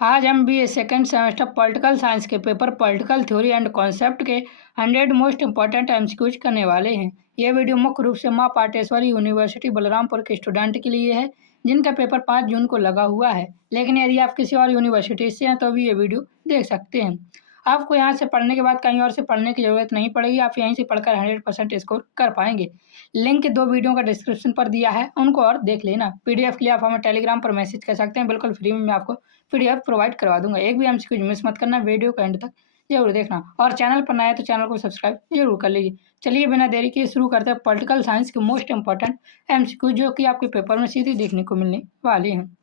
आज हम BA second semester political science के paper political theory and concept के 100 मोस्ट इंपॉर्टेंट MCQs करने वाले हैं। यह वीडियो मुख्य रूप से माँ पाटेश्वरी यूनिवर्सिटी बलरामपुर के स्टूडेंट के लिए है जिनका पेपर 5 जून को लगा हुआ है। लेकिन यदि आप किसी और यूनिवर्सिटी से हैं तो भी ये वीडियो देख सकते हैं। आपको यहाँ से पढ़ने के बाद कहीं और से पढ़ने की ज़रूरत नहीं पड़ेगी, आप यहीं से पढ़कर 100% स्कोर कर पाएंगे। लिंक 2 वीडियो का डिस्क्रिप्शन पर दिया है, उनको और देख लेना। PDF के लिए आप हमें टेलीग्राम पर मैसेज कर सकते हैं, बिल्कुल फ्री में मैं आपको PDF प्रोवाइड करवा दूंगा। एक भी MCQ मिस मत करना, वीडियो को एंड तक जरूर देखना और चैनल पर नया है तो चैनल को सब्सक्राइब जरूर कर लीजिए। चलिए बिना देरी के शुरू करते हैं पॉलिटिकल साइंस के मोस्ट इंपॉर्टेंट MCQ जो कि आपके पेपर में सीधे देखने को मिलने वाले हैं।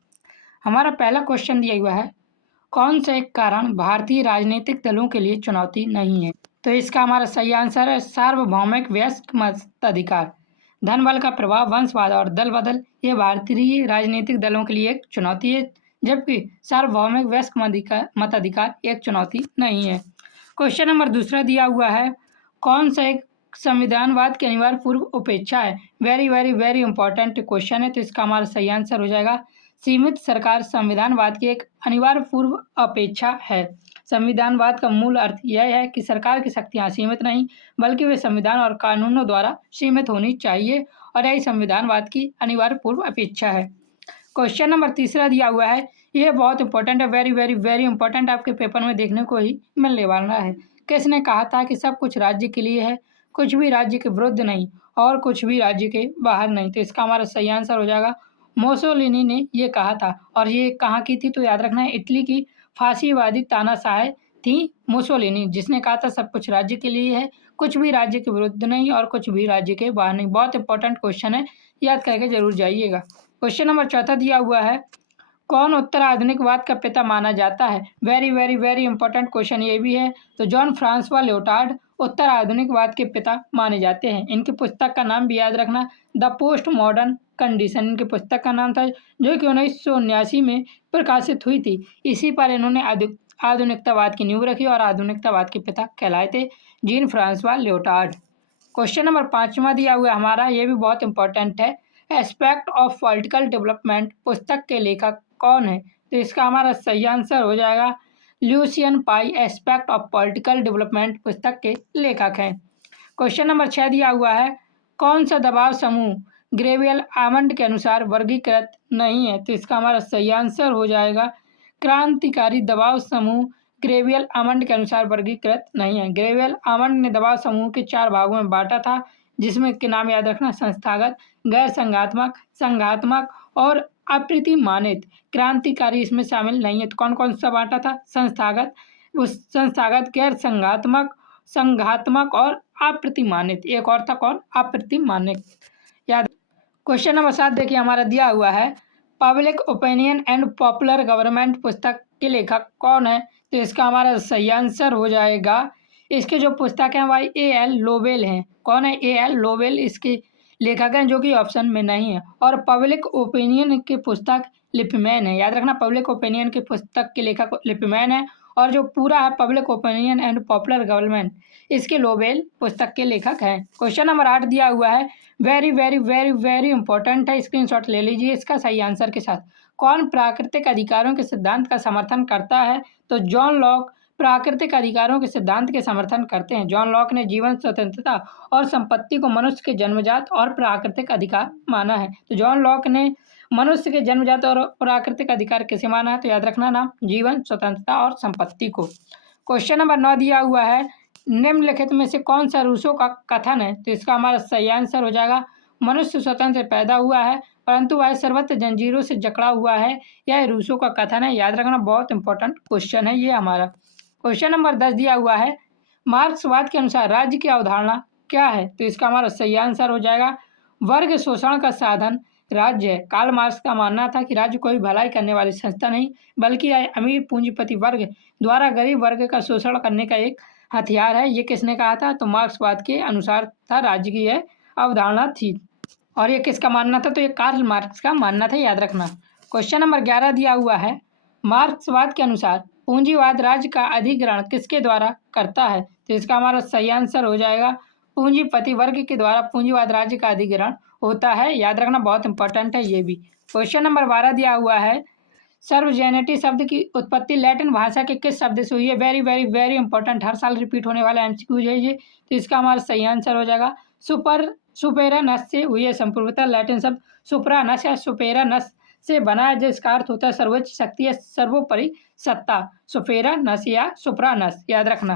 हमारा पहला क्वेश्चन दिया हुआ है, कौन सा एक कारण भारतीय राजनीतिक दलों के लिए चुनौती नहीं है? तो इसका हमारा सही आंसर है सार्वभौमिक वयस्क मताधिकार। धन बल का प्रभाव, वंशवाद और दल बदल ये भारतीय राजनीतिक दलों के लिए एक चुनौती है, जबकि सार्वभौमिक वयस्क मताधिकार एक चुनौती नहीं है। क्वेश्चन नंबर दूसरा दिया हुआ है, कौन सा एक संविधानवाद की अनिवार्य पूर्व उपेक्षा है? Very very very important question है, तो इसका हमारा सही आंसर हो जाएगा सीमित सरकार संविधानवाद की एक अनिवार्य पूर्व अपेक्षा है। संविधानवाद का मूल अर्थ यह है कि सरकार की शक्तियां सीमित नहीं बल्कि वे संविधान और कानूनों द्वारा सीमित होनी चाहिए, और यही संविधानवाद की अनिवार्य पूर्व अपेक्षा है। क्वेश्चन नंबर तीसरा दिया हुआ है, यह बहुत इंपॉर्टेंट है, वेरी वेरी वेरी इंपॉर्टेंट, आपके पेपर में देखने को ही मिलने वाला है। किसने कहा था कि सब कुछ राज्य के लिए है, कुछ भी राज्य के विरुद्ध नहीं और कुछ भी राज्य के बाहर नहीं? तो इसका हमारा सही आंसर हो जाएगा मोसोलिनी ने ये कहा था। और ये कहाँ की थी? तो याद रखना है, इटली की फांसीवादी तानाशाह थी मोसोलिनी, जिसने कहा था सब कुछ राज्य के लिए है, कुछ भी राज्य के विरुद्ध नहीं और कुछ भी राज्य के बाहर नहीं। बहुत इंपॉर्टेंट क्वेश्चन है, याद करके जरूर जाइएगा। क्वेश्चन नंबर चौथा दिया हुआ है, कौन उत्तर आधुनिकवाद का पिता माना जाता है? Very very very important question ये भी है। तो जॉन फ्रांसवा लियोटार्ड उत्तर आधुनिकवाद के पिता माने जाते हैं। इनकी पुस्तक का नाम भी याद रखना, द पोस्ट मॉडर्न कंडीशन इनकी पुस्तक का नाम था, जो कि 1979 में प्रकाशित हुई थी। इसी पर इन्होंने आधुनिकतावाद की नींव रखी और आधुनिकतावाद के पिता कहलाए थे Jean Francois Lyotard. Question number 5वां दिया हुआ हमारा, ये भी बहुत इंपॉर्टेंट है, एस्पेक्ट ऑफ पॉलिटिकल डेवलपमेंट पुस्तक के लेखक कौन है? तो इसका हमारा सही आंसर हो जाएगा ल्यूसियन पाई, एस्पेक्ट ऑफ पॉलिटिकल डेवलपमेंट पुस्तक के लेखक हैं। क्वेश्चन नंबर 6 दिया हुआ है, कौन सा दबाव समूह ग्रेवियल आमंड के अनुसार वर्गीकृत नहीं है? तो इसका हमारा सही आंसर हो जाएगा क्रांतिकारी दबाव समूह ग्रेवियल आमंड के अनुसार वर्गीकृत नहीं है। ग्रेवियल आमंड ने दबाव समूह के 4 भागों में बांटा था, जिसमें के नाम याद रखना, संस्थागत, गैर संघात्मक, संघात्मक और अप्रतिमानित। क्रांतिकारी इसमें शामिल नहीं है। तो कौन कौन सा बांटा था? संस्थागत, उस संस्थागत, गैर संघात्मक, संघात्मक और अप्रतिमानित। एक और था कौन? अप्रतिमानित। याद। क्वेश्चन नंबर 7 देखिए हमारा दिया हुआ है, public opinion and popular government पुस्तक के लेखक कौन है? तो इसका हमारा सही आंसर हो जाएगा, इसके जो पुस्तक हैं भाई A.L. लोवेल हैं। कौन है? A.L. लोवेल इसके लेखक हैं, जो कि ऑप्शन में नहीं है। और पब्लिक ओपिनियन की पुस्तक लिपमैन है। याद रखना, पब्लिक ओपिनियन की पुस्तक के लेखक लिपमैन है, और जो पूरा है public opinion and popular government, इसके लोवेल पुस्तक के लेखक हैं। क्वेश्चन नंबर 8 दिया हुआ है, very very very very important है, स्क्रीनशॉट ले लीजिए इसका सही आंसर के साथ। कौन प्राकृतिक अधिकारों के सिद्धांत का समर्थन करता है? तो जॉन लॉक प्राकृतिक अधिकारों के सिद्धांत के समर्थन करते हैं। जॉन लॉक ने जीवन, स्वतंत्रता और संपत्ति को मनुष्य के जन्मजात और प्राकृतिक अधिकार माना है। तो जॉन लॉक ने मनुष्य के जन्मजात और प्राकृतिक अधिकार किसे माना है? तो याद रखना नाम, जीवन, स्वतंत्रता और संपत्ति को। क्वेश्चन नंबर 9 दिया हुआ है, निम्नलिखित में से कौन सा रूसो का कथन है? तो इसका हमारा सही आंसर हो जाएगा, मनुष्य स्वतंत्र पैदा हुआ है परंतु वह सर्वत्र जंजीरों से जकड़ा हुआ है। यह रूसो का कथन है। याद रखना, बहुत इंपॉर्टेंट क्वेश्चन है ये हमारा। क्वेश्चन नंबर 10 दिया हुआ है, मार्क्सवाद के अनुसार राज्य की अवधारणा क्या है? तो इसका हमारा सही आंसर हो जाएगा, वर्ग शोषण का साधन राज्य है। कार्ल मार्क्स का मानना था कि राज्य कोई भलाई करने वाली संस्था नहीं बल्कि यह अमीर पूंजीपति वर्ग द्वारा गरीब वर्ग का शोषण करने का एक हथियार है। ये किसने कहा था? तो मार्क्सवाद के अनुसार था, राज्य की यह अवधारणा थी। और ये किसका मानना था? तो ये कार्ल मार्क्स का मानना था, याद रखना। क्वेश्चन नंबर 11 दिया हुआ है, मार्क्सवाद के अनुसार पूंजीवाद राज्य का अधिग्रहण किसके द्वारा करता है? तो इसका हमारा सही आंसर हो जाएगा, पूंजीपति वर्ग के द्वारा पूंजीवाद राज्य का अधिग्रहण होता है। याद रखना, बहुत इंपॉर्टेंट है ये भी। क्वेश्चन नंबर 12 दिया हुआ है, सर्वजेनिटी शब्द की उत्पत्ति लैटिन भाषा के किस शब्द से हुई है? वेरी वेरी वेरी इंपॉर्टेंट, हर साल रिपीट होने वाला एमसीक्यू है ये। तो इसका हमारा सही आंसर हो जाएगा सुपेरानस से हुई है। संपूर्णतः लैटिन शब्द सुपरानस या सुपेरानस से बना है, जिसका अर्थ होता है सर्वोच्च शक्ति या सर्वोपरि सत्ता। सुपेरानस या सुपरानस, याद रखना।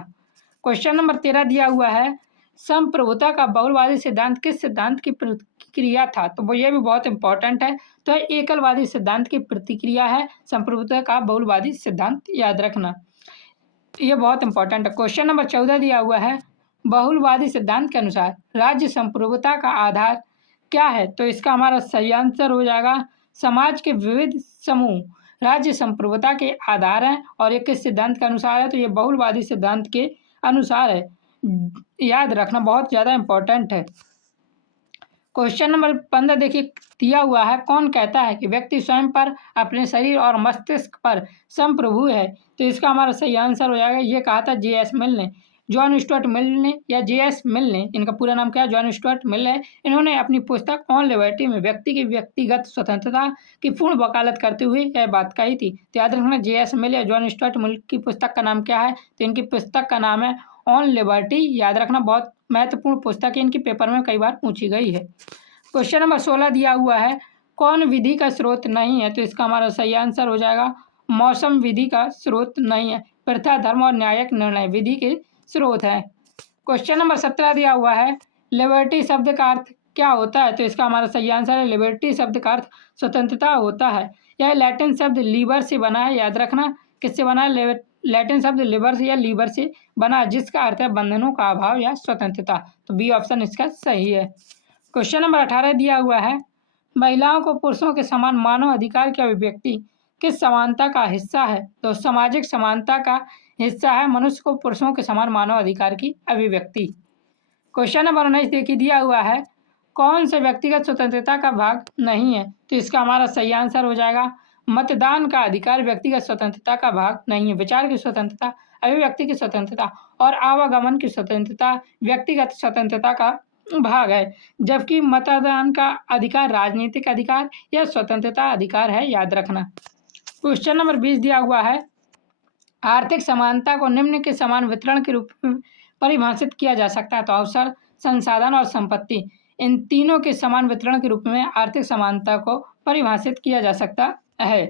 क्वेश्चन नंबर 13 दिया हुआ है, संप्रभुता का बहुलवादी सिद्धांत किस सिद्धांत की प्रतिक्रिया था? तो वो ये भी बहुत इंपॉर्टेंट है। तो एकलवादी सिद्धांत की प्रतिक्रिया है संप्रभुता का बहुलवादी सिद्धांत, याद रखना, ये बहुत इंपॉर्टेंट है। क्वेश्चन नंबर 14 दिया हुआ है, बहुलवादी सिद्धांत के अनुसार राज्य संप्रभुता का आधार क्या है? तो इसका हमारा सही आंसर हो जाएगा समाज के विविध समूह राज्य संप्रभुता के आधार हैं। और ये किस सिद्धांत के अनुसार है? तो ये बहुलवादी सिद्धांत के अनुसार है, याद रखना, बहुत ज़्यादा इंपॉर्टेंट है। क्वेश्चन नंबर 15 देखिए दिया हुआ है, कौन कहता है कि व्यक्ति स्वयं पर, अपने शरीर और मस्तिष्क पर संप्रभु है? तो इसका हमारा सही आंसर हो जाएगा, ये कहा था J.S. मिल ने, जॉन स्टुअर्ट मिल ने या J.S. मिल ने, इनका पूरा नाम क्या है? जॉन स्टुअर्ट मिल है। इन्होंने अपनी पुस्तक ऑन लिबर्टी में व्यक्ति की व्यक्तिगत स्वतंत्रता की पूर्ण वकालत करते हुए यह बात कही थी। तो याद रखना, J.S. मिल या जॉन स्टुअर्ट मिल की पुस्तक का नाम क्या है? तो इनकी पुस्तक का नाम है ऑन लिबर्टी, याद रखना, बहुत महत्वपूर्ण पुस्तक है, इनकी पेपर में कई बार पूछी गई है। क्वेश्चन नंबर 16 दिया हुआ है, कौन विधि का स्रोत नहीं है? तो इसका हमारा सही आंसर हो जाएगा मौसम विधि का स्रोत नहीं है। प्रथा, धर्म और न्यायिक निर्णय विधि के स्रोत है। क्वेश्चन नंबर 17 दिया हुआ है, लिबर्टी शब्द का अर्थ क्या होता है? तो इसका हमारा सही आंसर है, लिबर्टी शब्द का अर्थ स्वतंत्रता होता है। यह लैटिन शब्द लीबर से बना है, याद रखना, किससे बना है? लैटिन शब्द लिबर से या लीबर से बना है, जिसका अर्थ है बंधनों का अभाव या स्वतंत्रता। तो बी ऑप्शन इसका सही है। क्वेश्चन नंबर 18 दिया हुआ है, महिलाओं को पुरुषों के समान मानव अधिकार की अभिव्यक्ति किस समानता का हिस्सा है? तो सामाजिक समानता का हिस्सा है मनुष्य को पुरुषों के समान मानव अधिकार की अभिव्यक्ति। क्वेश्चन नंबर 19 देखिए दिया हुआ है, कौन से व्यक्तिगत स्वतंत्रता का भाग नहीं है? तो इसका हमारा सही आंसर हो जाएगा मतदान का अधिकार व्यक्तिगत स्वतंत्रता का भाग नहीं है। विचार की स्वतंत्रता, अभिव्यक्ति की स्वतंत्रता और आवागमन की स्वतंत्रता व्यक्तिगत स्वतंत्रता का भाग है, जबकि मतदान का अधिकार राजनीतिक अधिकार या स्वतंत्रता अधिकार है, याद रखना। क्वेश्चन नंबर 20 दिया हुआ है, आर्थिक समानता को निम्न के समान वितरण के रूप में परिभाषित किया जा सकता है। तो अवसर, संसाधन और संपत्ति, इन तीनों के समान वितरण के रूप में आर्थिक समानता को परिभाषित किया जा सकता है।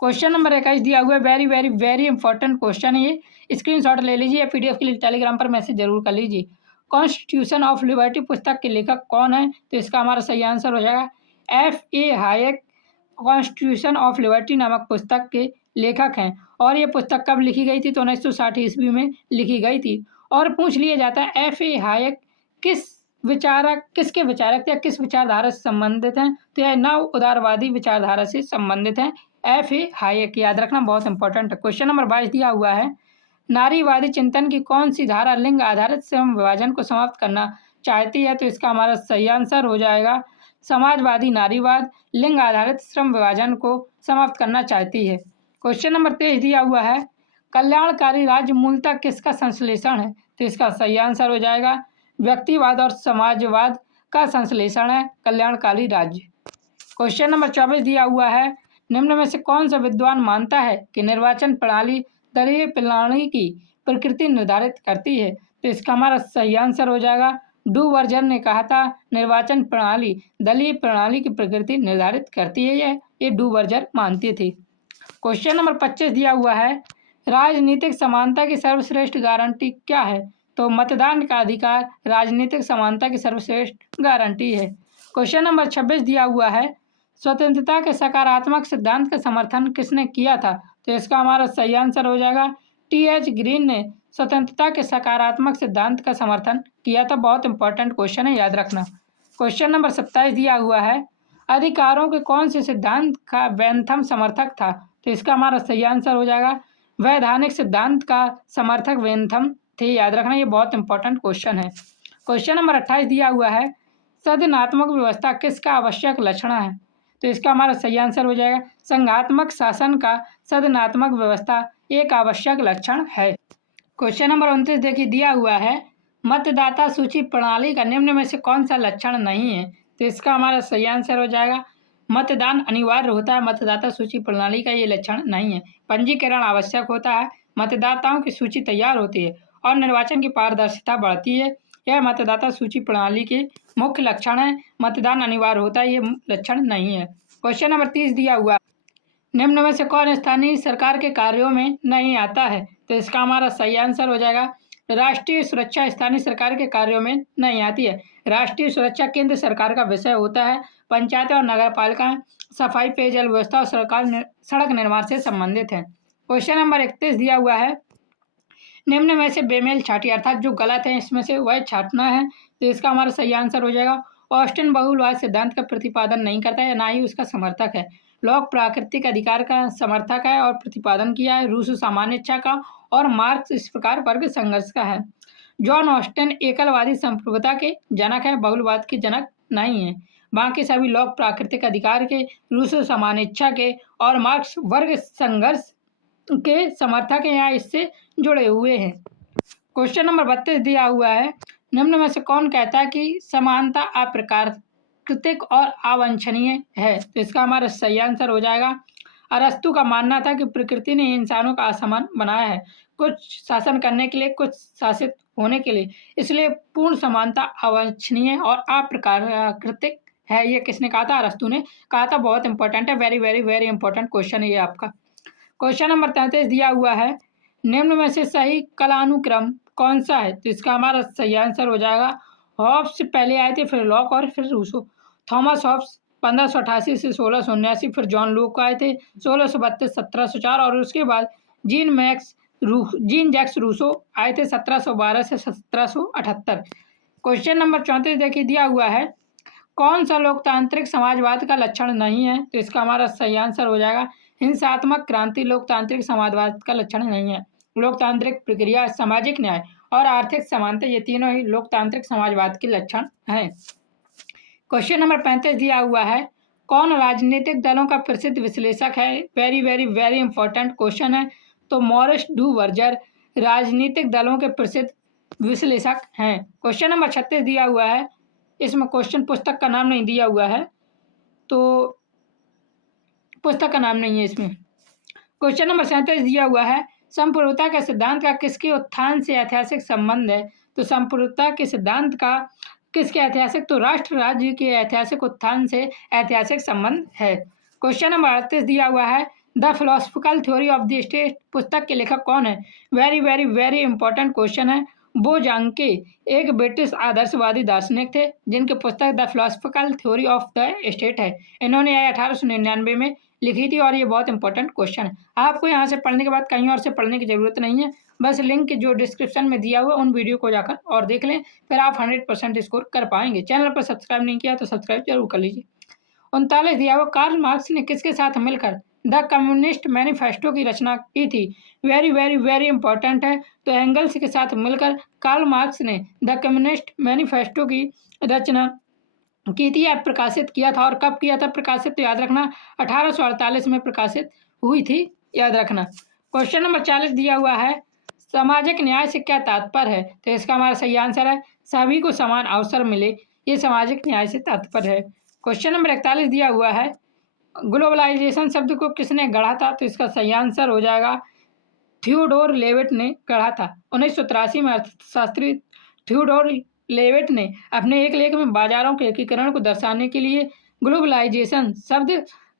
क्वेश्चन नंबर 21 दिया हुआ है, very very very important question है ये, स्क्रीनशॉट ले लीजिए या पीडीएफ के लिए टेलीग्राम पर मैसेज जरूर कर लीजिए। कॉन्स्टिट्यूशन ऑफ लिबर्टी पुस्तक के लेखक कौन है? तो इसका हमारा सही आंसर हो जाएगा F.A. हायेक कॉन्स्टिट्यूशन ऑफ लिबर्टी नामक पुस्तक के लेखक हैं। और ये पुस्तक कब लिखी गई थी? तो 1960 ईस्वी में लिखी गई थी। और पूछ लिया जाता है F.A. हायेक किसके विचारक या किस विचारधारा से संबंधित हैं? तो यह नव उदारवादी विचारधारा से संबंधित हैं F.A. हायेक, याद रखना, बहुत इंपॉर्टेंट है। क्वेश्चन नंबर 22 दिया हुआ है, नारीवादी चिंतन की कौन सी धारा लिंग आधारित श्रम विभाजन को समाप्त करना चाहती है? तो इसका हमारा सही आंसर हो जाएगा समाजवादी नारीवाद लिंग आधारित श्रम विभाजन को समाप्त करना चाहती है। क्वेश्चन नंबर 23 दिया हुआ है, कल्याणकारी राज्य मूलतः किसका संश्लेषण है? तो इसका सही आंसर हो जाएगा व्यक्तिवाद और समाजवाद का संश्लेषण है कल्याणकारी राज्य। क्वेश्चन नंबर 24 दिया हुआ है, निम्न में से कौन सा विद्वान मानता है कि निर्वाचन प्रणाली दलीय प्रणाली की प्रकृति निर्धारित करती है? तो इसका हमारा सही आंसर हो जाएगा डुवर्जर ने कहा था निर्वाचन प्रणाली दलीय प्रणाली की प्रकृति निर्धारित करती है, ये डुवर्जर मानते थे। क्वेश्चन नंबर 25 दिया हुआ है, राजनीतिक समानता की सर्वश्रेष्ठ गारंटी क्या है? तो मतदान का अधिकार राजनीतिक समानता की सर्वश्रेष्ठ गारंटी है। क्वेश्चन नंबर 26 दिया हुआ है, स्वतंत्रता के सकारात्मक सिद्धांत का समर्थन किसने किया था? तो इसका हमारा सही आंसर हो जाएगा T.H. ग्रीन ने स्वतंत्रता के सकारात्मक सिद्धांत का समर्थन किया था। बहुत इंपॉर्टेंट क्वेश्चन है, याद रखना। क्वेश्चन नंबर 27 दिया हुआ है, अधिकारों के कौन से सिद्धांत का बेंथम समर्थक था? तो इसका हमारा सही आंसर हो जाएगा वैधानिक सिद्धांत का समर्थक बेंथम थे, याद रखना, ये बहुत इंपॉर्टेंट क्वेश्चन है। क्वेश्चन नंबर 28 दिया हुआ है, सदनात्मक व्यवस्था किसका आवश्यक लक्षण है? तो इसका हमारा सही आंसर हो जाएगा संघात्मक शासन का सदनात्मक व्यवस्था एक आवश्यक लक्षण है। क्वेश्चन नंबर 29 देखिए दिया हुआ है, मतदाता सूची प्रणाली का निम्न में से कौन सा लक्षण नहीं है? तो इसका हमारा सही आंसर हो जाएगा मतदान अनिवार्य होता है, मतदाता सूची प्रणाली का ये लक्षण नहीं है। पंजीकरण आवश्यक होता है, मतदाताओं की सूची तैयार होती है और निर्वाचन की पारदर्शिता बढ़ती है। यह मतदाता सूची प्रणाली के मुख्य लक्षण है। मतदान अनिवार्य होता है, ये लक्षण नहीं है। क्वेश्चन नंबर 30 दिया हुआ, निम्न में से कौन स्थानीय सरकार के कार्यों में नहीं आता है? तो इसका हमारा सही आंसर हो जाएगा राष्ट्रीय सुरक्षा स्थानीय सरकार के कार्यों में नहीं आती है। राष्ट्रीय सुरक्षा केंद्र सरकार का विषय होता है। पंचायतें और नगर पालिकाएं सफाई, पेयजल व्यवस्था और सड़क निर्माण से संबंधित है। क्वेश्चन नंबर 31 दिया हुआ है, निम्न में से बेमेल छांटिए, अर्थात जो गलत है इसमें से वह छांटना है। तो इसका हमारा सही आंसर हो जाएगा ऑस्टिन बहुलवाद सिद्धांत का प्रतिपादन नहीं करता है, ना ही उसका समर्थक है। लॉक प्राकृतिक अधिकार का समर्थक है और प्रतिपादन किया है। रूसो सामान्य इच्छा का और मार्क्स इस प्रकार वर्ग संघर्ष का है। जॉन ऑस्टिन एकलवादी संप्रभुता के जनक है, बहुलवाद के जनक नहीं है। बाकी सभी लॉक प्राकृतिक अधिकार के, रूसो सामान्य इच्छा के और मार्क्स वर्ग संघर्ष के समर्थक यहाँ इससे जुड़े हुए हैं। क्वेश्चन नंबर 32 दिया हुआ है, निम्न में से कौन कहता है कि समानता अप्राकृतिक और अवांछनीय है? तो इसका हमारा सही आंसर हो जाएगा अरस्तु का मानना था कि प्रकृति ने इंसानों का असमान बनाया है, कुछ शासन करने के लिए, कुछ शासित होने के लिए, इसलिए पूर्ण समानता अवांछनीय और अप्राकृतिक है। ये किसने कहा था? अरस्तु ने कहा था। बहुत इंपॉर्टेंट है, very very very important question है ये आपका। क्वेश्चन नंबर 33 दिया हुआ है, निम्न में से सही कालानुक्रम कौन सा है? तो इसका हमारा सही आंसर हो जाएगा हॉब्स पहले आए थे, फिर लॉक और फिर रूसो। थॉमस हॉब्स 1588 से 1679, फिर जॉन लूक आए थे 1632 1704 और उसके बाद जीन जैक्स रूसो आए थे 1712 से 1778। क्वेश्चन नंबर 34 देखिए दिया हुआ है, कौन सा लोकतांत्रिक समाजवाद का लक्षण नहीं है? तो इसका हमारा सही आंसर हो जाएगा हिंसात्मक क्रांति लोकतांत्रिक समाजवाद का लक्षण नहीं है। लोकतांत्रिक प्रक्रिया, सामाजिक न्याय और आर्थिक समानता, ये तीनों ही लोकतांत्रिक समाजवाद के लक्षण हैं। क्वेश्चन नंबर 35 दिया हुआ है, कौन राजनीतिक दलों का प्रसिद्ध विश्लेषक है? Very very very important question है। तो मॉरिस डू वर्जर राजनीतिक दलों के प्रसिद्ध विश्लेषक हैं। क्वेश्चन नंबर 36 दिया हुआ है, इसमें क्वेश्चन पुस्तक का नाम नहीं दिया हुआ है, तो पुस्तक का नाम नहीं है इसमें। क्वेश्चन नंबर 37 दिया हुआ है, संप्रभुता के सिद्धांत का किसके उत्थान से ऐतिहासिक संबंध है? तो संप्रभुता के सिद्धांत का किसके ऐतिहासिक, तो राष्ट्र राज्य के ऐतिहासिक उत्थान से ऐतिहासिक संबंध है। क्वेश्चन नंबर 38 दिया हुआ है, the philosophical theory of the state पुस्तक के लेखक कौन है? Very very very important question है। बोजांके एक ब्रिटिश आदर्शवादी दार्शनिक थे जिनकी पुस्तक the philosophical theory of the state है। इन्होंने 1899 में लिखी थी और ये बहुत इंपॉर्टेंट क्वेश्चन है। आपको यहाँ से पढ़ने के बाद कहीं और से पढ़ने की जरूरत नहीं है, बस लिंक जो डिस्क्रिप्शन में दिया हुआ उन वीडियो को जाकर और देख लें, फिर आप 100% स्कोर कर पाएंगे। चैनल पर सब्सक्राइब नहीं किया तो सब्सक्राइब जरूर कर लीजिए। 39 दिया हुआ, कार्ल मार्क्स ने किसके साथ मिलकर द कम्युनिस्ट मैनिफेस्टो की रचना की थी? वेरी वेरी वेरी इंपॉर्टेंट है। तो एंगल्स के साथ मिलकर कार्ल मार्क्स ने द कम्युनिस्ट मैनिफेस्टो की रचना की थी या प्रकाशित किया था। और कब किया था प्रकाशित? तो याद रखना 1848 में प्रकाशित हुई थी, याद रखना। क्वेश्चन नंबर 40 दिया हुआ है, सामाजिक न्याय से क्या तात्पर्य है? तो इसका हमारा सही आंसर है सभी को समान अवसर मिले, ये सामाजिक न्याय से तात्पर्य है। क्वेश्चन नंबर 41 दिया हुआ है, ग्लोबलाइजेशन शब्द को किसने गढ़ा था? तो इसका सही आंसर हो जाएगा थियोडोर लेविट ने गढ़ा था। 1983 में अर्थशास्त्री थियोडोर लेविट ने अपने एक लेख में बाजारों के एकीकरण को दर्शाने के लिए ग्लोबलाइजेशन शब्द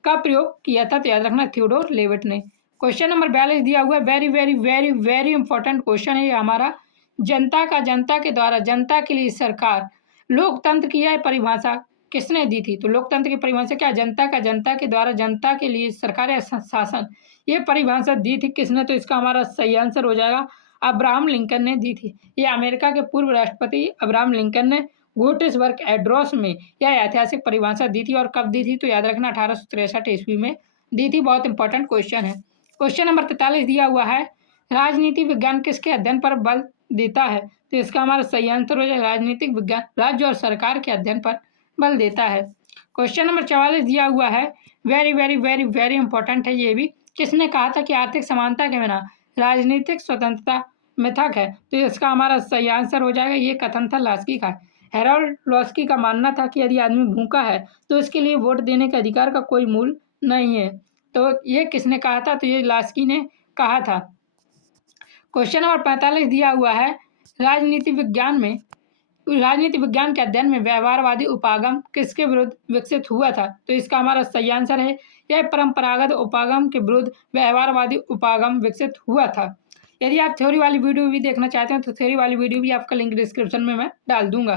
का प्रयोग किया था। तो याद रखना थियोडोर लेविट ने। क्वेश्चन नंबर 42 दिया हुआ है, very very very very important question है ये हमारा, जनता का जनता के द्वारा जनता के लिए सरकार, लोकतंत्र की यह परिभाषा किसने दी थी? तो लोकतंत्र की परिभाषा क्या? जनता का जनता के द्वारा जनता के लिए सरकार या शासन, ये परिभाषा दी थी किसने? तो इसका हमारा सही आंसर हो जाएगा अब्राहम लिंकन ने दी थी। ये अमेरिका के पूर्व राष्ट्रपति अब्राहम लिंकन ने गेटिसबर्ग एड्रेस में यह ऐतिहासिक परिभाषा दी थी। और कब दी थी? तो याद रखना 1863 ईस्वी में दी थी। बहुत इंपॉर्टेंट क्वेश्चन है। क्वेश्चन नंबर 43 दिया हुआ है, राजनीति विज्ञान किसके अध्ययन पर बल देता है? तो इसका हमारा सही आंसर हो जाएगा राजनीतिक विज्ञान राज्य और सरकार के अध्ययन पर बल देता है। क्वेश्चन नंबर 44 दिया हुआ है, very very very very important है ये भी, किसने कहा था कि आर्थिक समानता के बिना राजनीतिक स्वतंत्रता मिथक है? तो इसका हमारा सही आंसर हो जाएगा, ये कथन था लास्की का। हेरोल्ड लॉस्की का मानना था कि यदि आदमी भूखा है तो उसके लिए वोट देने के अधिकार का कोई मूल्य नहीं है। तो ये किसने कहा था? तो ये लॉस्की ने कहा था। क्वेश्चन नंबर 45 दिया हुआ है, राजनीति विज्ञान के अध्ययन में व्यवहारवादी उपागम किसके विरुद्ध विकसित हुआ था? तो इसका हमारा सही आंसर है, यह परंपरागत उपागम के विरुद्ध व्यवहारवादी उपागम विकसित हुआ था। यदि आप थ्योरी वाली वीडियो भी देखना चाहते हैं तो थ्योरी वाली वीडियो भी आपका लिंक डिस्क्रिप्शन में मैं डाल दूंगा।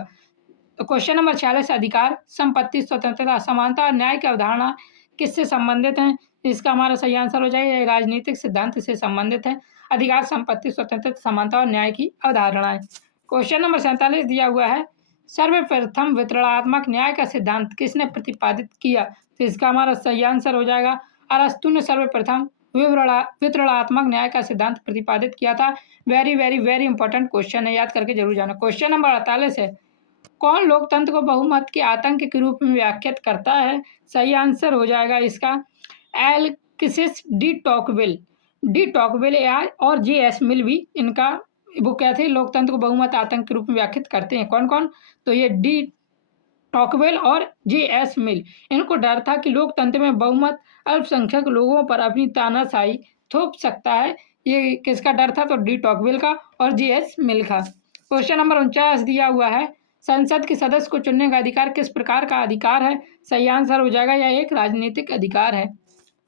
तो क्वेश्चन नंबर 46, अधिकार, संपत्ति, स्वतंत्रता, समानता और न्याय की अवधारणा किससे संबंधित हैं? इसका हमारा सही आंसर हो जाएगा, ये राजनीतिक सिद्धांत से संबंधित है। अधिकार, संपत्ति, स्वतंत्रता, समानता और न्याय की अवधारणाएं। क्वेश्चन नंबर 47 दिया हुआ है, सर्वप्रथम वितरणात्मक न्याय का सिद्धांत किसने प्रतिपादित किया? तो इसका हमारा सही आंसर हो जाएगा, अरस्तु ने सर्वप्रथम वितरणात्मक न्याय का सिद्धांत प्रतिपादित किया था। Very very very important question है, याद करके जरूर जाना। क्वेश्चन नंबर 48 है, कौन लोकतंत्र को बहुमत के आतंक के रूप में व्याख्यात करता है? सही आंसर हो जाएगा इसका एल्क्सिस डी टॉकविल और जे.एस. मिल भी इनका वो क्या थे, लोकतंत्र को बहुमत आतंक के रूप में व्याख्यात करते हैं। कौन कौन? तो ये डी टॉकवेल और जे.एस. मिल। इनको डर था कि लोकतंत्र में बहुमत अल्पसंख्यक लोगों पर अपनी तानाशाही थोप सकता है। ये किसका डर था? तो डी टॉकवेल का और जे.एस. मिल का। क्वेश्चन नंबर 49 दिया हुआ है, संसद के सदस्य को चुनने का अधिकार किस प्रकार का अधिकार है? सही आंसर हो जाएगा, यह एक राजनीतिक अधिकार है।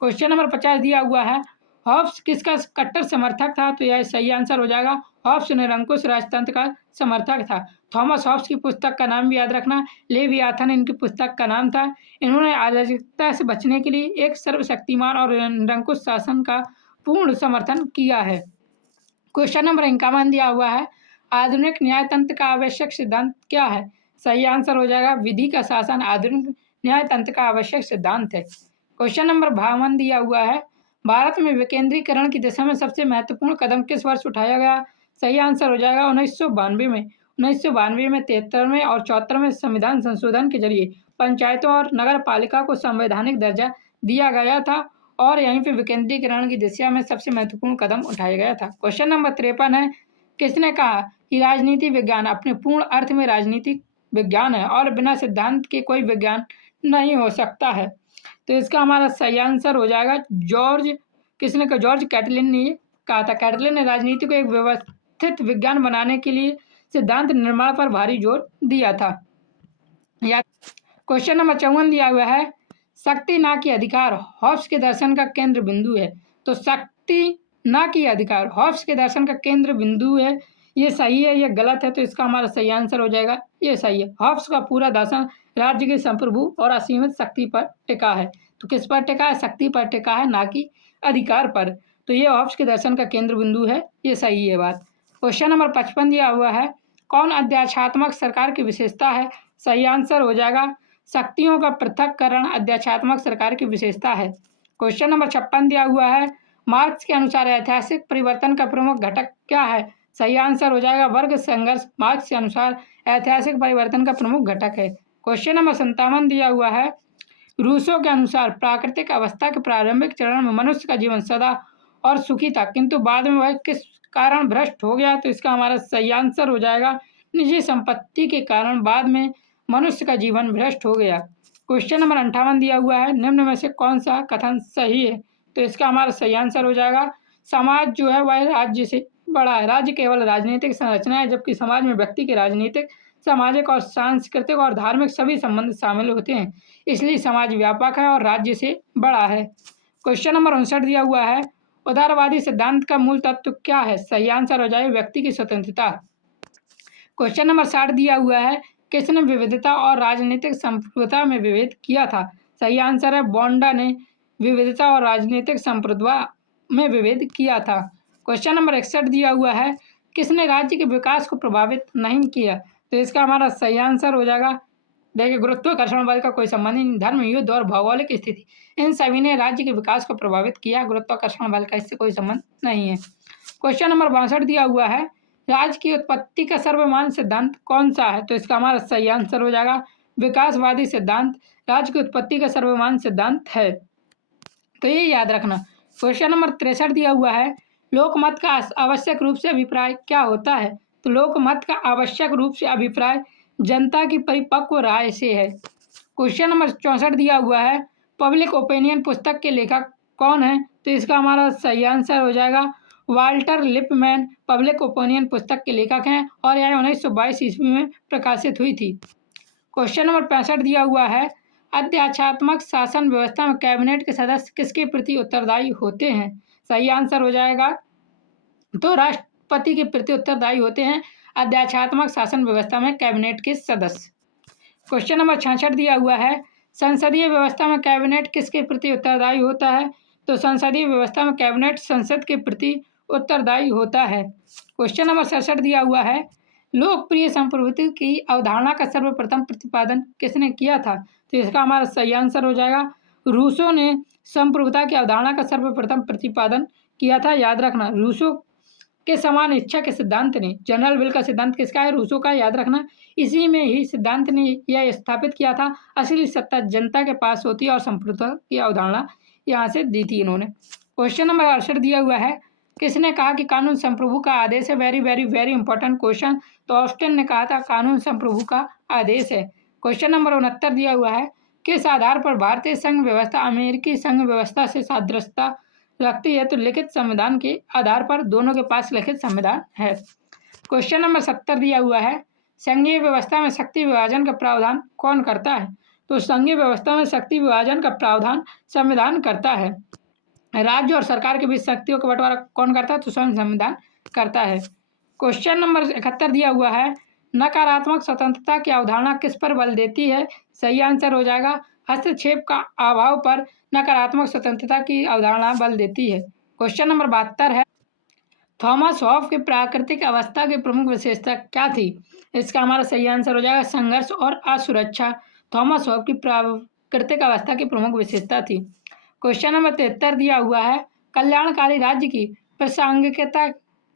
क्वेश्चन नंबर 50 दिया हुआ है, हॉब्स किसका कट्टर समर्थक था? तो यह सही आंसर हो जाएगा, हॉब्स निरंकुश राजतंत्र का समर्थक था। थॉमस हॉब्स की पुस्तक का नाम भी याद रखना, लेवियाथन इनकी पुस्तक का नाम था। इन्होंने अराजकता से बचने के लिए एक सर्वशक्तिमान और निरंकुश शासन का पूर्ण समर्थन किया है। क्वेश्चन नंबर 51 दिया हुआ है, आधुनिक न्यायतंत्र का आवश्यक सिद्धांत क्या है? सही आंसर हो जाएगा, विधि का शासन आधुनिक न्यायतंत्र का आवश्यक सिद्धांत है। क्वेश्चन नंबर 52 दिया हुआ है, भारत में विकेंद्रीकरण की दिशा में सबसे महत्वपूर्ण कदम किस वर्ष उठाया गया? सही आंसर हो जाएगा 1992 में। 1992 में 73वें और 74वें संविधान संशोधन के जरिए पंचायतों और नगर पालिका को संवैधानिक दर्जा दिया गया था और यहीं पे विकेंद्रीकरण की दिशा में सबसे महत्वपूर्ण कदम उठाया गया था। क्वेश्चन नंबर 53 है, किसने कहा कि राजनीति विज्ञान अपने पूर्ण अर्थ में राजनीतिक विज्ञान है और बिना सिद्धांत के कोई विज्ञान नहीं हो सकता है? तो इसका हमारा सही आंसर हो जाएगा जॉर्ज कैटलिन ने कहा था। कैटलिन ने राजनीति को एक व्यवस्थित विज्ञान बनाने के लिए सिद्धांत निर्माण पर भारी जोर दिया था। क्वेश्चन नंबर 54 दिया हुआ है, शक्ति ना कि अधिकार हॉब्स के दर्शन का केंद्र बिंदु है। तो शक्ति ना कि अधिकार हॉब्स के दर्शन का केंद्र बिंदु है, ये सही है, ये गलत है? तो इसका हमारा सही आंसर हो जाएगा, ये सही है। हॉब्स का पूरा दर्शन राज्य की संप्रभु और असीमित शक्ति पर टिका है। तो किस पर टिका है? शक्ति पर टिका है, ना कि अधिकार पर। तो ये हॉब्स के दर्शन का केंद्र बिंदु है, ये सही है बात। क्वेश्चन नंबर 55 दिया हुआ है, कौन अध्यक्षात्मक सरकार की विशेषता है? सही आंसर हो जाएगा, शक्तियों का पृथक्करण अध्यक्षात्मक सरकार की विशेषता है। क्वेश्चन नंबर 56 दिया हुआ है, मार्क्स के अनुसार ऐतिहासिक परिवर्तन का प्रमुख घटक क्या है? सही आंसर हो जाएगा, वर्ग संघर्ष मार्क्स के अनुसार ऐतिहासिक परिवर्तन का प्रमुख घटक है। क्वेश्चन नंबर 57 दिया हुआ है, रूसो के अनुसार प्राकृतिक अवस्था के प्रारंभिक चरण में मनुष्य का जीवन सदा और सुखी था, किंतु बाद में वह किस कारण भ्रष्ट हो गया? तो इसका हमारा सही आंसर हो जाएगा, निजी संपत्ति के कारण बाद में मनुष्य का जीवन भ्रष्ट हो गया। क्वेश्चन नंबर 58 दिया हुआ है, निम्न में से कौन सा कथन सही है? तो इसका हमारा सही आंसर हो जाएगा, समाज जो है वह राज्य से बड़ा है। राज्य केवल राजनीतिक संरचना है, जबकि समाज में व्यक्ति के राजनीतिक, सामाजिक और सांस्कृतिक और धार्मिक सभी संबंध शामिल होते हैं, इसलिए समाज व्यापक है और राज्य से बड़ा है। क्वेश्चन नंबर 59 दिया हुआ है, उदारवादी सिद्धांत का मूल तत्व क्या है? सही आंसर हो जाए व्यक्ति की स्वतंत्रता। क्वेश्चन नंबर 60 दिया हुआ है, किसने विविधता और राजनीतिक संप्रभुता में विभेद किया था? सही आंसर है बॉन्डा ने विविधता और राजनीतिक संप्रभुता में विभेद किया था। क्वेश्चन नंबर 61 दिया हुआ है, किसने राज्य के विकास को प्रभावित नहीं किया? तो इसका हमारा सही आंसर हो जाएगा, देखिए गुरुत्वाकर्षण बल का कोई संबंध नहीं, धर्म, युद्ध और भौगोलिक स्थिति इन सभी ने राज्य के विकास को प्रभावित किया, गुरुत्वाकर्षण बल का इससे कोई संबंध नहीं है। क्वेश्चन नंबर 62 दिया हुआ है, राज्य की उत्पत्ति का सर्वमान्य सिद्धांत कौन सा है? तो इसका हमारा सही आंसर हो जाएगा विकासवादी सिद्धांत राज्य की उत्पत्ति का सर्वमान्य सिद्धांत है, तो ये याद रखना। क्वेश्चन नंबर 63 दिया हुआ है, लोकमत का आवश्यक रूप से अभिप्राय क्या होता है? तो लोकमत का आवश्यक रूप से अभिप्राय जनता की परिपक्व राय से है। क्वेश्चन नंबर 64 दिया हुआ है, पब्लिक ओपिनियन पुस्तक के लेखक कौन है? तो इसका हमारा सही आंसर हो जाएगा वाल्टर लिपमैन पब्लिक ओपिनियन पुस्तक के लेखक हैं और यह 1922 ईस्वी में प्रकाशित हुई थी। क्वेश्चन नंबर 65 दिया हुआ है, अध्यात्मात्मक शासन व्यवस्था में कैबिनेट के सदस्य किसके प्रति उत्तरदायी होते हैं? सही आंसर हो जाएगा तो राष्ट्रपति के प्रति उत्तरदायी होते हैं अध्यात्मात्मक शासन व्यवस्था में कैबिनेट के सदस्य। क्वेश्चन नंबर 66 दिया हुआ है, संसदीय व्यवस्था में कैबिनेट किसके प्रति उत्तरदायी होता है? तो संसदीय व्यवस्था में कैबिनेट संसद के प्रति उत्तरदायी होता है। क्वेश्चन नंबर 67 दिया हुआ है, लोकप्रिय संप्रभुत्व की अवधारणा का सर्वप्रथम प्रतिपादन किसने किया था? तो इसका हमारा सही आंसर हो जाएगा रूसो ने संप्रभुता की अवधारणा का सर्वप्रथम प्रतिपादन किया था। याद रखना, रूसो के समान इच्छा के सिद्धांत ने, जनरल विल का सिद्धांत किसका है? रूसो का। याद रखना, इसी में ही सिद्धांत ने यह स्थापित किया था असली सत्ता जनता के पास होती है और संप्रभुता की अवधारणा यहाँ से दी थी इन्होंने। क्वेश्चन नंबर 68 दिया हुआ है, किसने कहा कि कानून संप्रभु का आदेश है? Very very very important question. तो ऑस्टिन ने कहा था कानून संप्रभु का आदेश है। क्वेश्चन नंबर 69 दिया हुआ है, किस आधार पर भारतीय संघ व्यवस्था अमेरिकी संघ व्यवस्था से सादृश्यता रखती है? तो लिखित संविधान के आधार पर, दोनों के पास लिखित संविधान है। क्वेश्चन नंबर 70 दिया हुआ है, संघीय व्यवस्था में शक्ति विभाजन का प्रावधान कौन करता है? तो संघीय व्यवस्था में शक्ति विभाजन का प्रावधान संविधान करता है। राज्य और सरकार के बीच शक्तियों का बंटवारा कौन करता है? तो स्वयं संविधान करता है। क्वेश्चन नंबर 71 दिया हुआ है, नकारात्मक स्वतंत्रता की अवधारणा किस पर बल देती है? सही आंसर हो जाएगा हस्तक्षेप का अभाव पर नकारात्मक स्वतंत्रता की अवधारणा बल देती है। क्वेश्चन नंबर 72 है, थॉमस हॉब्स की प्राकृतिक अवस्था की प्रमुख विशेषता क्या थी? इसका हमारा सही आंसर हो जाएगा संघर्ष और असुरक्षा। थॉमस हॉब्स की प्राकृतिक अवस्था की प्रमुख विशेषता थी। क्वेश्चन नंबर 73 दिया हुआ है, कल्याणकारी राज्य की प्रासंगिकता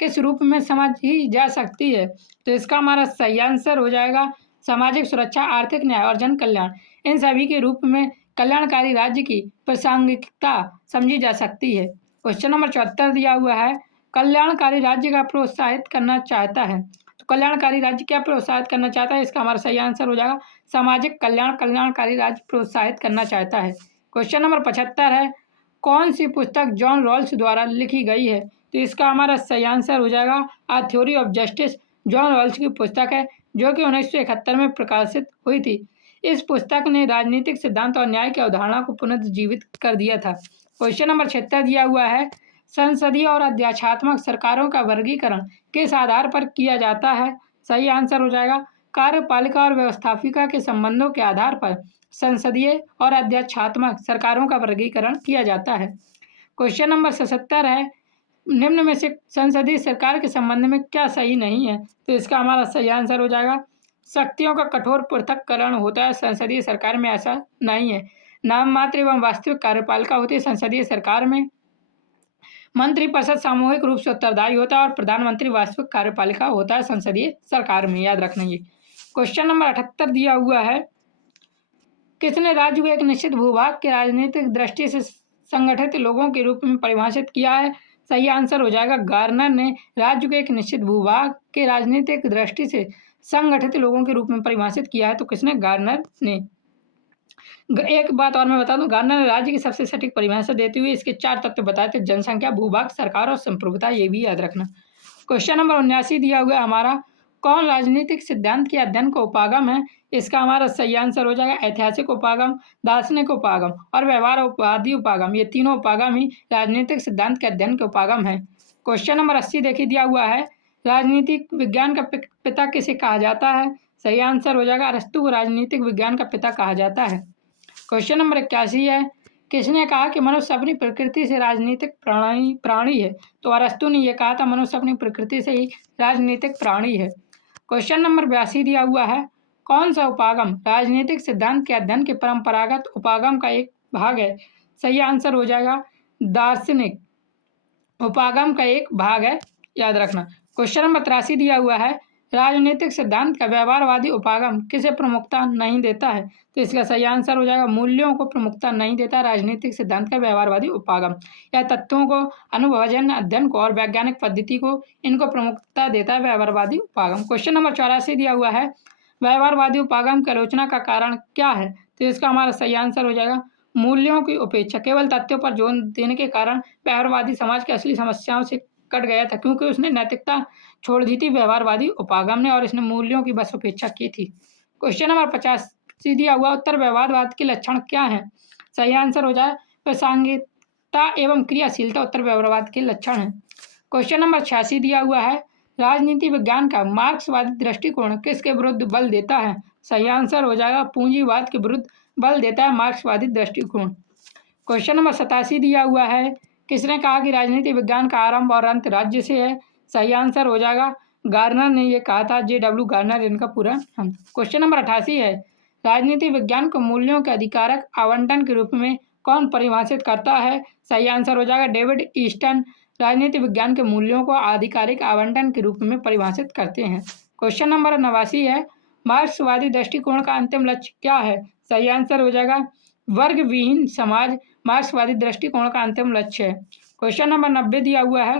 किस रूप में समझी जा सकती है? तो इसका हमारा सही आंसर हो जाएगा सामाजिक सुरक्षा, आर्थिक न्याय और जन कल्याण, इन सभी के रूप में कल्याणकारी राज्य की प्रासंगिकता समझी जा सकती है। क्वेश्चन नंबर 74 दिया हुआ है, कल्याणकारी राज्य का प्रोत्साहित करना चाहता है। तो कल्याणकारी राज्य क्या प्रोत्साहित करना चाहता है? इसका हमारा सही आंसर हो जाएगा सामाजिक कल्याण, कल्याणकारी राज्य प्रोत्साहित करना चाहता है। क्वेश्चन नंबर 75 है, कौन सी पुस्तक जॉन रॉल्स द्वारा लिखी गई है? तो इसका हमारा सही आंसर हो जाएगा a theory of justice. John Rawls की पुस्तक है जो कि 1971 में प्रकाशित हुई थी। इस पुस्तक ने राजनीतिक सिद्धांत और न्याय की अवधारणा को पुनर्जीवित कर दिया था। क्वेश्चन नंबर 76 दिया हुआ है, संसदीय और अध्यात्मात्मक सरकारों का वर्गीकरण किस आधार पर किया जाता है? सही आंसर हो जाएगा कार्यपालिका और व्यवस्थापिका के संबंधों के आधार पर संसदीय और अध्यात्मात्मक सरकारों का वर्गीकरण किया जाता है। क्वेश्चन नंबर 77 है, निम्न में से संसदीय सरकार के संबंध में क्या सही नहीं है? तो इसका हमारा सही आंसर हो जाएगा शक्तियों का कठोर पृथक्करण होता है, संसदीय सरकार में ऐसा नहीं है। नाम मात्र एवं वास्तविक कार्यपालिका होती है संसदीय सरकार में। मंत्रिपरिषद सामूहिक रूप से उत्तरदायी होता है और प्रधानमंत्री वास्तविक कार्यपालिका होता है संसदीय सरकार में। याद रखना ये। क्वेश्चन नंबर 78 दिया हुआ है, किसने राज्य को एक निश्चित भूभाग के राजनीतिक दृष्टि से संगठित लोगों के रूप में परिभाषित किया है? सही आंसर हो जाएगा गार्नर ने राज्य को एक निश्चित भूभाग के राजनीतिक दृष्टि से संगठित लोगों के रूप में परिभाषित किया है। तो किसने? गार्नर ने। एक बात और मैं बता दूं, गार्नर ने राज्य की सबसे सटीक परिभाषा देते हुए इसके 4 तत्व बताए थे, जनसंख्या, भूभाग, सरकार और संप्रभुता। ये भी याद रखना। क्वेश्चन नंबर 79 दिया हुआ है हमारा, कौन राजनीतिक सिद्धांत के अध्ययन का उपागम है? इसका हमारा सही आंसर हो जाएगा ऐतिहासिक उपागम, दार्शनिक उपागम और व्यवहारवादी उपागम। ये तीनों उपागम ही राजनीतिक सिद्धांत के अध्ययन के उपागम है। क्वेश्चन नंबर 80 देखिए दिया हुआ है, राजनीतिक विज्ञान का पिता किसे कहा जाता है? सही आंसर हो जाएगा अरस्तु को राजनीतिक विज्ञान का पिता कहा जाता है। क्वेश्चन नंबर 81 है, किसने कहा कि मनुष्य अपनी प्रकृति से राजनीतिक प्राणी है? तो अरस्तु ने यह कहा था मनुष्य अपनी प्रकृति से ही राजनीतिक प्राणी है। क्वेश्चन नंबर 82 दिया हुआ है, कौन सा उपागम राजनीतिक सिद्धांत के अध्ययन के परंपरागत उपागम का एक भाग है? सही आंसर हो जाएगा दार्शनिक उपागम का एक भाग है। याद रखना। क्वेश्चन नंबर 83 दिया हुआ है, राजनीतिक सिद्धांत का व्यवहारवादी उपागम किसे प्रमुखता नहीं देता है? तो इसका सही आंसर हो जाएगा मूल्यों को प्रमुखता नहीं देता राजनीतिक सिद्धांत का व्यवहारवादी उपागम। या तत्वों को, अनुभवजन्य अध्ययन को और वैज्ञानिक पद्धति को, इनको प्रमुखता देता है व्यवहारवादी उपागम। क्वेश्चन नंबर 84 दिया हुआ है, व्यवहारवादी उपागम की आलोचना का कारण क्या है? तो इसका हमारा सही आंसर हो जाएगा मूल्यों की उपेक्षा। केवल तथ्यों पर जोर देने के कारण व्यवहारवादी समाज की असली समस्याओं से कट गया था, क्योंकि उसने नैतिकता छोड़ दी थी व्यवहारवादी उपागम ने, और इसने मूल्यों की बस उपेक्षा की थी। क्वेश्चन नंबर 85 दिया हुआ उत्तर व्यवहारवाद के लक्षण क्या है? सही आंसर हो जाए प्रासंगिकता एवं क्रियाशीलता उत्तर व्यवहारवाद के लक्षण है। क्वेश्चन नंबर 86 दिया हुआ है राजनीति विज्ञान का मार्क्सवादी दृष्टिकोण किसके विरुद्ध बल देता है? सही आंसर हो जाएगा पूंजीवाद के विरुद्ध बल देता है मार्क्सवादी दृष्टिकोण। क्वेश्चन नंबर 87 दिया हुआ है किसने कहा कि राजनीति विज्ञान का आरंभ और अंत राज्य से है? सही आंसर हो जाएगा गार्नर ने ये कहा था, JW गार्नर इनका पूरा नाम। क्वेश्चन नंबर 88 है राजनीति विज्ञान को मूल्यों के अधिकारक आवंटन के रूप में कौन परिभाषित करता है? सही आंसर हो जाएगा डेविड ईस्टन राजनीति विज्ञान के मूल्यों को आधिकारिक आवंटन के रूप में परिभाषित करते हैं। क्वेश्चन नंबर 89 है मार्क्सवादी दृष्टिकोण का अंतिम लक्ष्य क्या है? सही आंसर हो जाएगा वर्ग विहीन समाज मार्क्सवादी दृष्टिकोण का अंतिम लक्ष्य है। क्वेश्चन नंबर 90 दिया हुआ है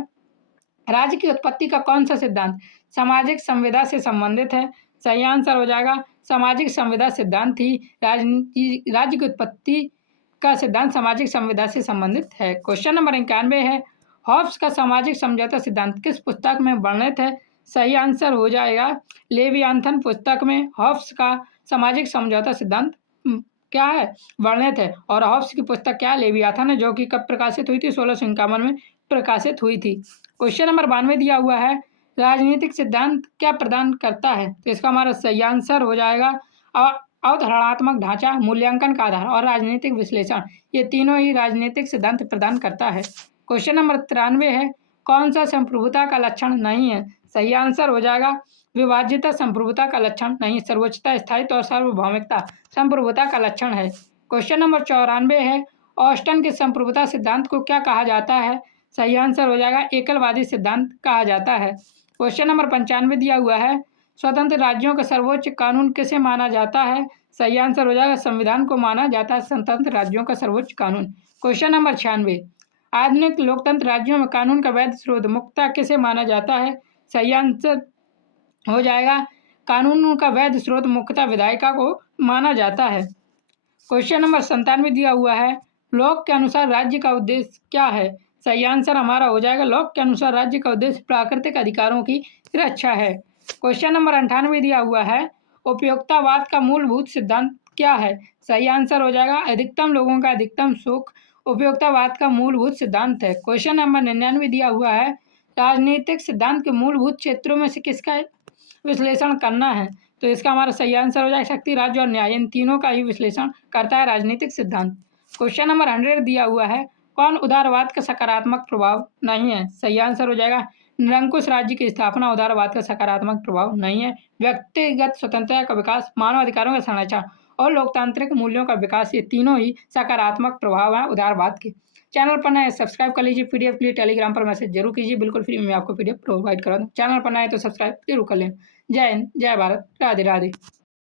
राज्य की उत्पत्ति का कौन सा सिद्धांत सामाजिक संविदा से संबंधित है? सही आंसर हो जाएगा सामाजिक संविदा सिद्धांत ही राज्य की उत्पत्ति का सिद्धांत सामाजिक संविदा से संबंधित है। क्वेश्चन नंबर 91 है हॉब्स का सामाजिक समझौता सिद्धांत किस पुस्तक में वर्णित है? सही आंसर हो जाएगा लेवियाथन पुस्तक में हॉब्स का सामाजिक समझौता सिद्धांत क्या है वर्णित है, और हॉब्स की पुस्तक क्या है लेवियाथन है, जो कि कब प्रकाशित हुई थी 1651 में प्रकाशित हुई थी। क्वेश्चन नंबर 92 दिया हुआ है राजनीतिक सिद्धांत क्या प्रदान करता है? तो इसका हमारा सही आंसर हो जाएगा अवधारणात्मक ढांचा मूल्यांकन का आधार और राजनीतिक विश्लेषण, ये तीनों ही राजनीतिक सिद्धांत प्रदान करता है। क्वेश्चन नंबर 93 है कौन सा संप्रभुता का लक्षण नहीं है? सही आंसर हो जाएगा विभाज्यता संप्रभुता का लक्षण नहीं, सर्वोच्चता स्थायित्व और सार्वभौमिकता संप्रभुता का लक्षण है। क्वेश्चन नंबर 94 है ऑस्टन के संप्रभुता सिद्धांत को क्या कहा जाता है? सही आंसर हो जाएगा एकलवादी सिद्धांत कहा जाता है। क्वेश्चन नंबर 95 दिया हुआ है स्वतंत्र राज्यों का सर्वोच्च कानून किसे माना जाता है? सही आंसर हो जाएगा संविधान को माना जाता है स्वतंत्र राज्यों का सर्वोच्च कानून। क्वेश्चन नंबर 96 आधुनिक लोकतंत्र राज्यों में कानून का वैध स्रोत मुक्ता किसे माना जाता है? सही आंसर हो जाएगा कानून का वैध स्रोत मुक्ता विधायिका को माना जाता है। क्वेश्चन नंबर 97 दिया हुआ है लॉक के अनुसार राज्य का उद्देश्य क्या है? सही आंसर हमारा हो जाएगा लॉक के अनुसार राज्य का उद्देश्य प्राकृतिक अधिकारों की रक्षा है। क्वेश्चन नंबर 98 दिया हुआ है उपयोगितावाद का मूलभूत सिद्धांत क्या है? सही आंसर हो जाएगा अधिकतम लोगों का अधिकतम सुख उपयोगितावाद का मूलभूत सिद्धांत है। क्वेश्चन नंबर 99 दिया हुआ है राजनीतिक सिद्धांत के मूलभूत क्षेत्रों में से किसका विश्लेषण करना है? तो इसका हमारा सही आंसर हो जाएगा शक्ति राज्य और न्याय, इन तीनों का ही विश्लेषण करता है राजनीतिक सिद्धांत। क्वेश्चन नंबर 100 दिया हुआ है कौन उदारवाद का सकारात्मक प्रभाव नहीं है? सही आंसर हो जाएगा निरंकुश राज्य की स्थापना उदारवाद का सकारात्मक प्रभाव नहीं है। व्यक्तिगत स्वतंत्रता का विकास मानव अधिकारों का संरक्षण और लोकतांत्रिक मूल्यों का विकास, ये तीनों ही सकारात्मक प्रभाव है उदारवाद के। चैनल पर नए सब्सक्राइब कर लीजिए, पीडीएफ के लिए टेलीग्राम पर मैसेज जरूर कीजिए, बिल्कुल फ्री में आपको पीडीएफ प्रोवाइड करा दूँ। चैनल पर नए तो सब्सक्राइब जरूर कर लें। जय हिंद, जय भारत, राधे राधे।